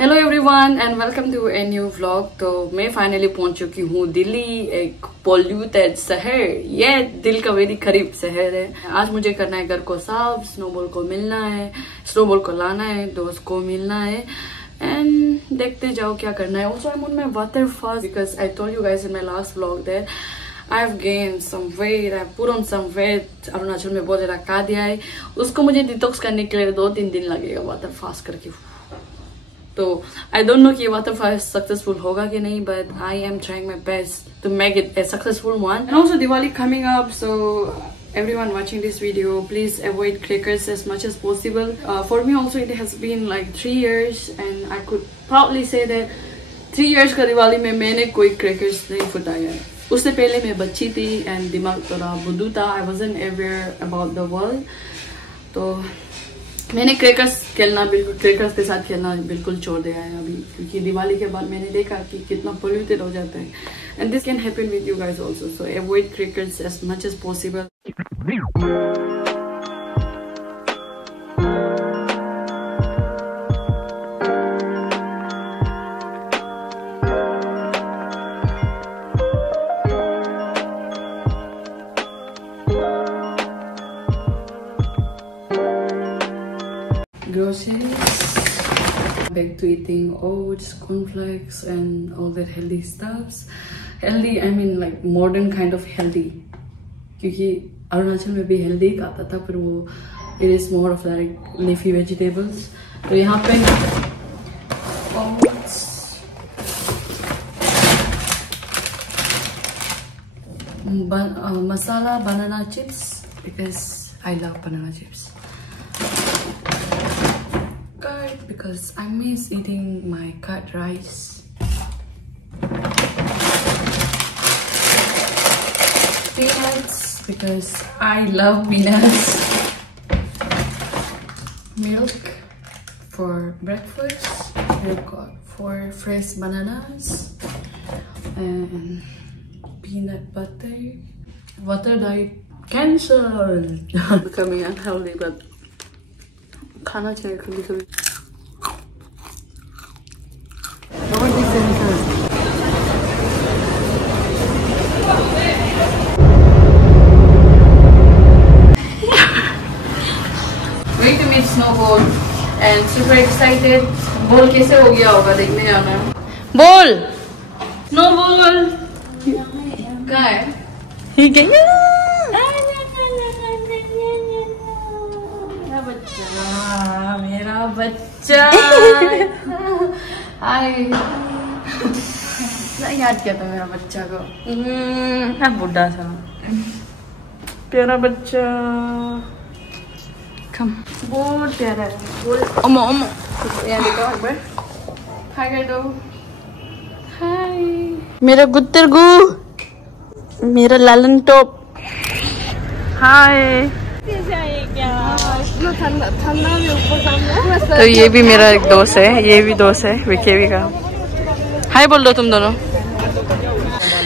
Hello everyone and welcome to a new vlog. तो मैं finally पहुंच चुकी हूँ दिल्ली, एक पोल्यूटेड शहर। ये दिल का वेरी करीब शहर है। आज मुझे करना है घर को साफ, स्नोबॉल को मिलना है, स्नोबॉल को लाना है, दोस्त को मिलना है एंड देखते जाओ क्या करना है। Also I'm on my water fast because I told you guys in my last vlog that I've gained some weight, I've put on some weight। Arunachal में बहुत ज्यादा खा दिया है, उसको मुझे डिटॉक्स करने के लिए 2-3 दिन लगेगा वाटर फास्ट करके। तो आई डोंट नो कि ये वाटर फास्ट सक्सेसफुल होगा कि नहीं, but I am trying my best to make it a successful one. And also Diwali coming up, so everyone watching this video, please avoid crackers as much as possible. For me also it has been like 3 years and I could proudly say that 3 years का दिवाली में मैंने कोई crackers नहीं फुटाया है। उससे पहले मैं बच्ची थी एंड दिमाग थोड़ा बुद्धू था, I wasn't aware about the world। तो मैंने क्रैकर्स के साथ खेलना बिल्कुल छोड़ दिया है अभी, क्योंकि दिवाली के बाद मैंने देखा कि कितना पोल्यूटेड हो जाता है। And this can happen with you guys also, so avoid crackers as much as possible. Groceries, back to eating oats, cornflakes and all that healthy stuffs. Healthy, I mean like modern kind of healthy, क्योंकि अरुणाचल में भी healthy खाता था, पर वो it is more of like leafy vegetables। तो यहाँ पे oats, masala banana chips because I love banana chips, because I miss eating my curd rice, peanuts because I love peanuts, milk for breakfast, we've got 4 fresh bananas and peanut butter. Water diet cancelled। Becoming unhealthy, but खाना चाहिए कभी कभी। Going to meet snowball and super excited। बोल कैसे हो गया होगा, देखने जाना है। बोल snowball कहाँ है? ही गया मेरा बच्चा। हाय, याद किया था मेरा बच्चा को। बुढ़ा था प्यारा बच्चा, कम बहुत प्यारा है। बोल ओमो ओमो, यहाँ देखो एक बार, हाय कर दो। हाय मेरा गुत्तरगू, मेरा लालन टॉप। हाय। तो ये भी मेरा एक दोस्त है, ये भी दोस्त है विकेवी का। हाय बोल दो तुम दोनों।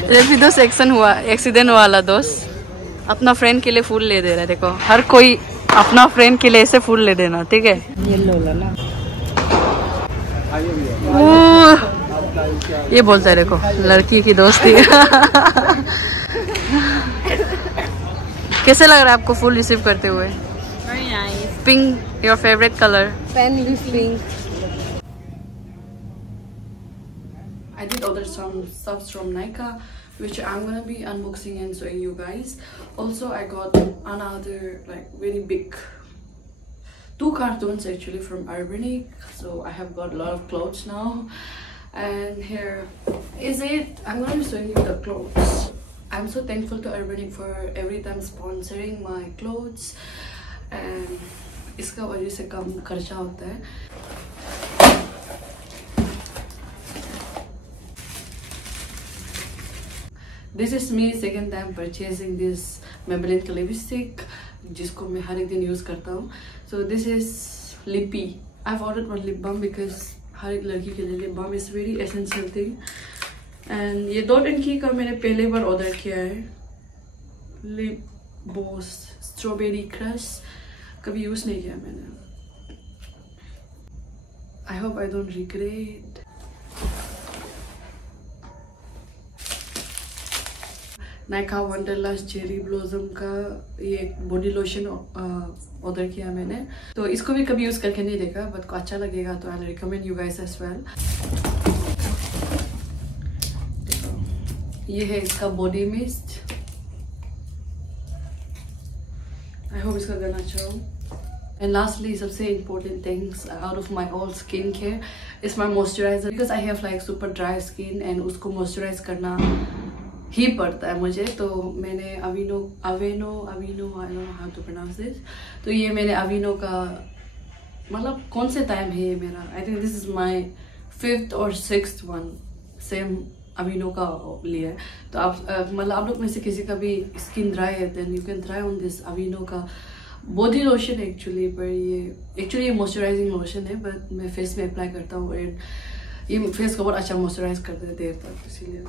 रेपिडो से एक्सीडेंट वाला दोस्त अपना फ्रेंड के लिए फूल ले दे रहा है। देखो, हर कोई अपना फ्रेंड के लिए ऐसे फूल ले देना, ठीक है? येलो वाला ये बोलता है, देखो लड़की की दोस्ती। कैसे लग रहा है आपको फूल रिसीव करते हुए? Very nice. Pink, your favorite color? Pink. I did order some stuffs from Nika, which I'm gonna be unboxing and showing you guys. Also, I got another like very big 2 cartons actually from Urbanic, so I have got a lot of clothes now. And here is it. I'm gonna be showing you the clothes. I'm so thankful to Urbanic for every time sponsoring my clothes, and इसका वजह से कम खर्चा होता है। This is me second time purchasing this Maybelline का lipstick, जिसको मैं हर एक दिन यूज करता हूँ। So this is lippy. I've ordered one lip balm because हर एक लड़की के लिए lip balm is very essential thing. And ये डॉट एंड की का मैंने पहले बार ऑर्डर किया है, लिप बॉस स्ट्रॉबेरी क्रश, कभी यूज नहीं किया मैंने। I hope I don't regret. Nykaa Wanderlust cherry blossom का ये बॉडी लोशन ऑर्डर किया मैंने, तो इसको भी कभी यूज करके नहीं देखा, बट को अच्छा लगेगा तो I recommend you guys as well. ये है इसका बॉडी मिस्ट। आई होप इसका गाना अच्छा हो। And lastly, सबसे important things out of my all skin care is my moisturizer, because I have like super dry skin and उसको moisturize करना ही पड़ता है मुझे। तो मैंने Aveeno I don't know how to pronounce this. तो ये मैंने अवीनो का मतलब कौन से टाइम है ये मेरा, I think this is my 5th और 6th वन सेम अवीनो का लिया है। तो आप मतलब आप लोग में से किसी का भी स्किन ड्राई है then you can try on this Aveeno का बॉडी लोशन एक्चुअली। पर ये मॉइस्चराइजिंग लोशन है, बट मैं फेस में अप्लाई करता हूँ एंड ये फेस को बहुत अच्छा मॉइस्चराइज करते हैं देर तक, इसीलिए।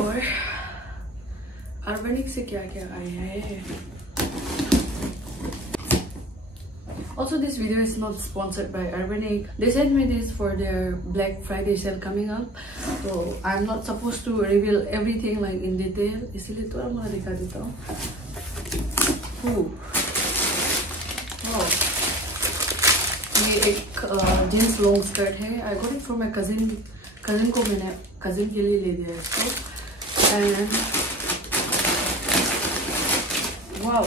और आर्बेनिक से क्या क्या आया है। Also, this video is not sponsored by Urbanic. They sent me this for their Black Friday sale coming up. So I'm not supposed to reveal everything like in detail. इसीलिए थोड़ा मैं दिखा देता हूँ। Wow. ये एक जीन्स लॉन्ग स्कर्ट है। I got it from my cousin को मैंने cousin के लिए ले दिया इसको। And wow.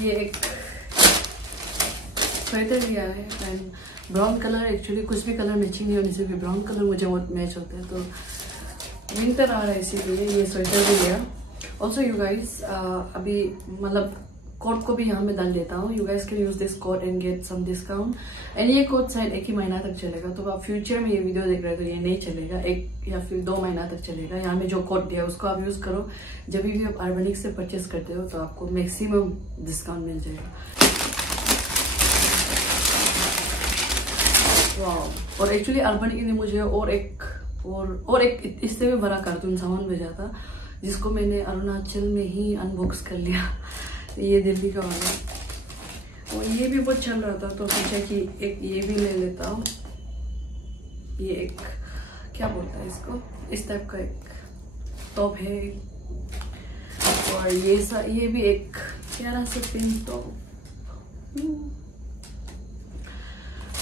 ये एक स्वेटर लिया है एंड ब्राउन कलर। एक्चुअली कुछ भी कलर मैचिंग नहीं होने से भी ब्राउन कलर मुझे बहुत मैच होता है, तो विंटर आ रहा है इसीलिए ये स्वेटर भी लिया। ऑल्सो यू गाइज अभी मतलब कोड को भी यहाँ में डाल देता हूँ। You guys can use this code and get some discount. And ये कोड शायद 1 ही महीना तक चलेगा, तो आप फ्यूचर में ये वीडियो देख रहे हो तो ये नहीं चलेगा, 1 या फिर 2 महीना तक चलेगा। यहाँ में जो कोड दिया उसको आप यूज करो। जब भी आप आर्बेनिक से परचेस करते हो तो आपको मैक्सिमम डिस्काउंट मिल जाएगा। वाह। और एक्चुअली आर्बेनिक ने मुझे और एक इससे भी बड़ा कार्टून सामान भेजा था, जिसको मैंने अरुणाचल में ही अनबॉक्स कर लिया। ये दिल्ली का वाला, और ये भी बहुत चल रहा था, तो सोचा कि एक ये भी ले लेता हूँ। ये एक क्या बोलता है इसको, इस टाइप का एक टॉप है। और ये भी एक प्यारा सा पिंक टॉप।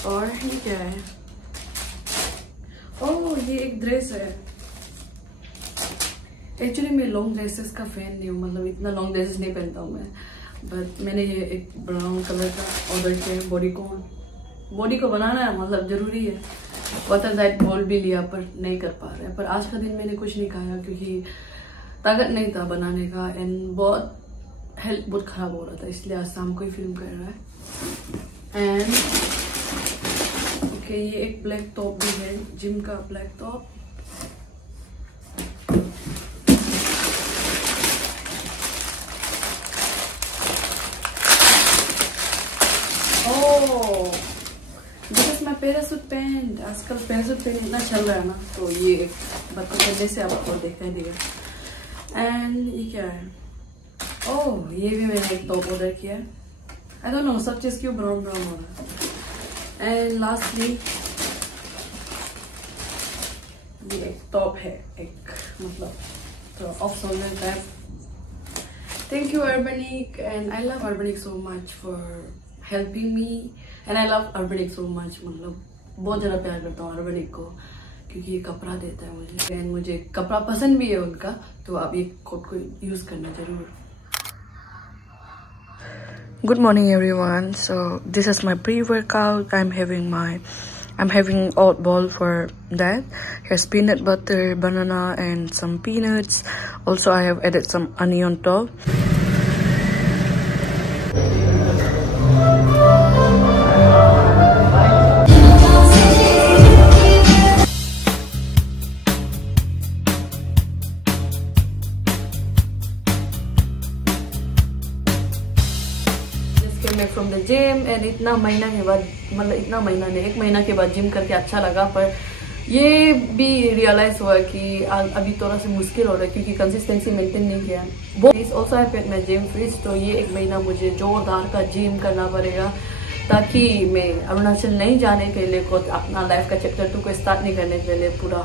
और ये क्या है, ओह ये एक ड्रेस है। एक्चुअली मैं लॉन्ग ड्रेसेस का फैन नहीं हूँ, मतलब इतना लॉन्ग ड्रेसेस नहीं पहनता हूँ मैं, बट मैंने ये एक ब्राउन कलर का ऑर्डर किया। बॉडी को बनाना है, मतलब ज़रूरी है। वाटर डाइट बॉल भी लिया पर नहीं कर पा रहे हैं। पर आज का दिन मैंने कुछ नहीं खाया क्योंकि ताकत नहीं था बनाने का एंड बहुत हेल्थ बहुत ख़राब हो रहा था, इसलिए आज शाम को ही फिल्म कर रहा है। एंड ओके, ये एक ब्लैक टॉप भी है, जिम का ब्लैक टॉप। पैरासूट पैंट, आजकल पैरासूट पैंट इतना चल रहा है ना, तो ये एक बच्चे पहले से आपको दिखाई देगा। एंड ये क्या है, ओह ये भी मैंने एक टॉप ऑर्डर किया है। आई डोंट नो सब चीज़ क्यों ब्राउन ब्राउन हो रहा है। एंड लास्टली ये एक टॉप है, एक मतलब तो off shoulder type. Thank you Urbanic, and I love Urbanic so much for helping me, and I love Urbanic so much। मतलब बहुत ज़्यादा प्यार करता हूँ Urbanic को, क्योंकि ये कपड़ा देता है मुझे एंड मुझे कपड़ा पसंद भी है उनका, तो आप ये कोड को यूज़ करना जरूर। Good morning everyone, so this is my pre-workout. I'm having oatmeal for that. Here's peanut butter, banana and some peanuts. Also I have added some honey on top. From the gym and इतना महीना के बाद, मतलब इतना महीना नहीं 1 महीना के बाद जिम करके अच्छा लगा। पर ये भी रियलाइज हुआ कि अभी थोड़ा सा मुश्किल हो रहा है क्योंकि कंसिस्टेंसी मेंटेन नहीं किया। वो also I paid my gym fees, तो ये 1 महीना मुझे जोरदार का जिम करना पड़ेगा ताकि मैं अरुणाचल नहीं जाने के लिए को अपना लाइफ का चैप्टर 2 को स्टार्ट नहीं करने के लिए पूरा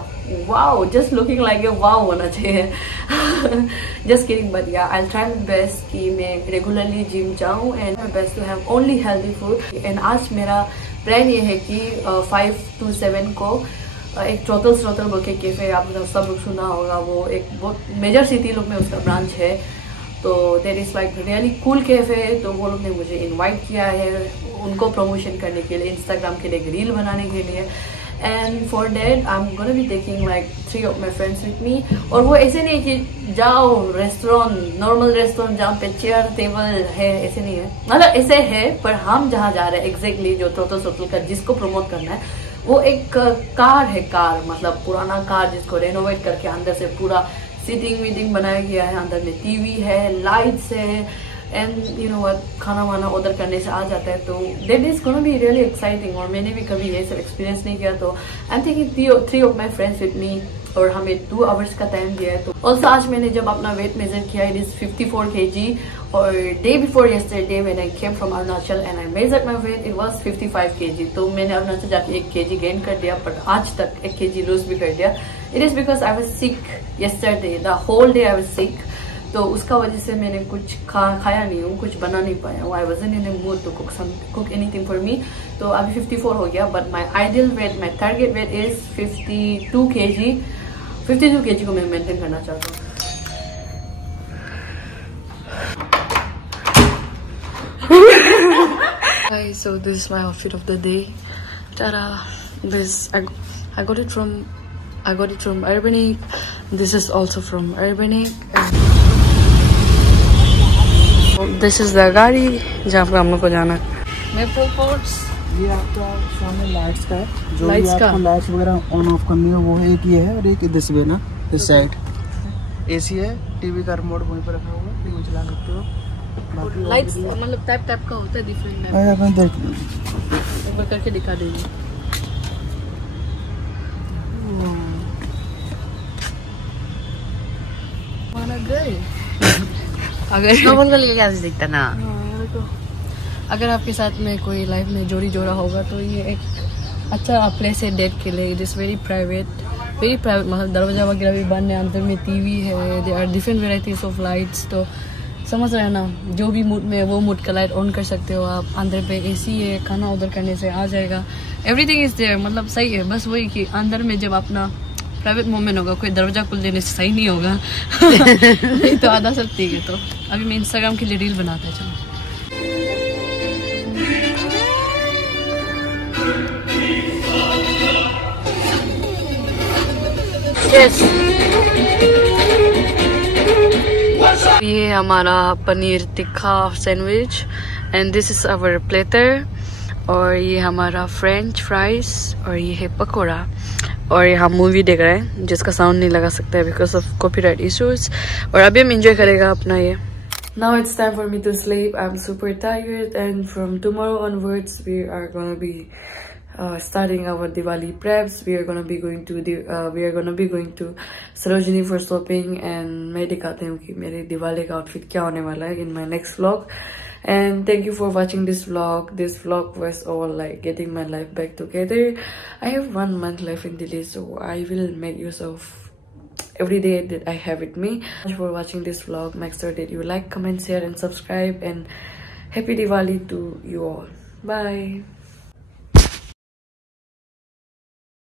wow just looking like a wow होना चाहिए। जस्ट किडिंग, बट या आई ट्राई माय बेस्ट कि मैं रेगुलरली जिम जाऊँ and my best to have only healthy food. And आज मेरा प्लान ये है कि 5 to 7 को एक ट्रोटल बोल के कैफे, आप सब लोग सुना होगा, वो एक बहुत मेजर सिटी लोग में उसका ब्रांच है। तो there is like really cool cafe, तो वो लोग ने मुझे इनवाइट किया है उनको प्रमोशन करने के लिए, इंस्टाग्राम के लिए एक रील बनाने के लिए। And for that I am gonna be taking like 3 of my friends with me। और वो ऐसे नहीं कि जाओ रेस्टोरेंट, नॉर्मल रेस्टोरेंट जहाँ पे चेयर टेबल है, ऐसे नहीं है, मतलब ऐसे है, पर हम जहाँ जा रहे हैं एग्जैक्टली जो टोटल का जिसको प्रमोट करना है, वो एक कार है, कार मतलब पुराना कार जिसको रेनोवेट करके अंदर से पूरा सीटिंग वीटिंग बनाया गया है, अंदर में टीवी है, लाइट्स है, एंड यू नो व्हाट, खाना वाना ऑर्डर करने से आ जाता है। तो that is gonna be really exciting. और मैंने भी कभी ये सब एक्सपीरियंस नहीं किया, तो I am thinking 3 of my friends with me, और हमें 2 hours का टाइम दिया है। तो ऑल्सो आज मैंने जब अपना वेट मेजर किया, इट इज 54 kg, और day before yesterday when I came from Arunachal and I measured my weight, it was 55 kg। तो मैंने अरुणाचल जाके 1 kg गेन कर दिया, बट आज तक 1 kg लूज भी कर दिया। It is because I was sick yesterday, the whole day I was sick, तो उसका वजह से मैंने कुछ खाया नहीं हूँ, कुछ बना नहीं पाया हूँ। I wasn't in a mood to cook anything for me. तो अभी 54 हो गया, but my ideal weight, my target weight is 52 kg। 52 kg को मैं मेंटेन करना चाहता हूँ। Hi, so this is my outfit of the day. Ta-da! This I got it from Urbanic. This is also from Urbanic. This is the गाड़ी जहाँ पर हम लोग को जाना है। Maple forts. ये आपका सामने लाइट्स का है, जो भी आपको लाइट्स वगैरह ऑन ऑफ करनी है वो है, एक ये है और एक दिस वे ना, इस साइड एसी है, टीवी का रिमोट वहीं पर रखा हुआ है, टीवी चला सकते हो। बाकी लाइट्स मतलब टाइप का होता है डिफरेंट है, अपन देख ऊपर करके दिखा देंगे। माना गए अगर स्नोबॉल को लेके क्या दिखता ना। अगर आपके साथ में कोई लाइफ में जोड़ी जोड़ा होगा तो ये एक अच्छा प्लेस है डेट के लिए। इट इज़ वेरी प्राइवेट, मतलब दरवाजा वगैरह भी बंद है, अंदर में टीवी है, there are different varieties of lights. तो समझ रहे हैं ना, जो भी मूड में वो मूड का लाइट ऑन कर सकते हो आप। अंदर पे एसी है, खाना ऑर्डर करने से आ जाएगा, एवरीथिंग इज देयर, मतलब सही है। बस वही कि अंदर में जब अपना प्राइवेट मोमेंट होगा, कोई दरवाजा खोल देने से सही नहीं होगा। नहीं तो आधा सब ठीक है। तो अभी मैं इंस्टाग्राम के लिए रील बनाता है, चलो। Yes. ये हमारा paneer tikka sandwich and this is our platter. और ये हमारा फ्रेंच फ्राइज और ये है पकौड़ा। और ये हम मूवी देख रहे हैं जिसका साउंड नहीं लगा सकता है बिकॉज ऑफ कॉपीराइट इश्यूज। और अभी हम एंजॉय करेगा अपना ये। Now it's time for me to sleep. I'm super tired and from tomorrow onwards we are gonna be starting our Diwali preps. We are gonna be going to Sarojini for shopping, and मैं दिखाती हूँ कि मेरे दिवाली का outfit क्या होने वाला है in my next vlog. And thank you for watching this vlog. This vlog was all like getting my life back together. I have 1 month left in Delhi, so I will make use of every day that I have with me. Thank you for watching this vlog. Make sure that you like, comment, share and subscribe, and happy Diwali to you all. Bye.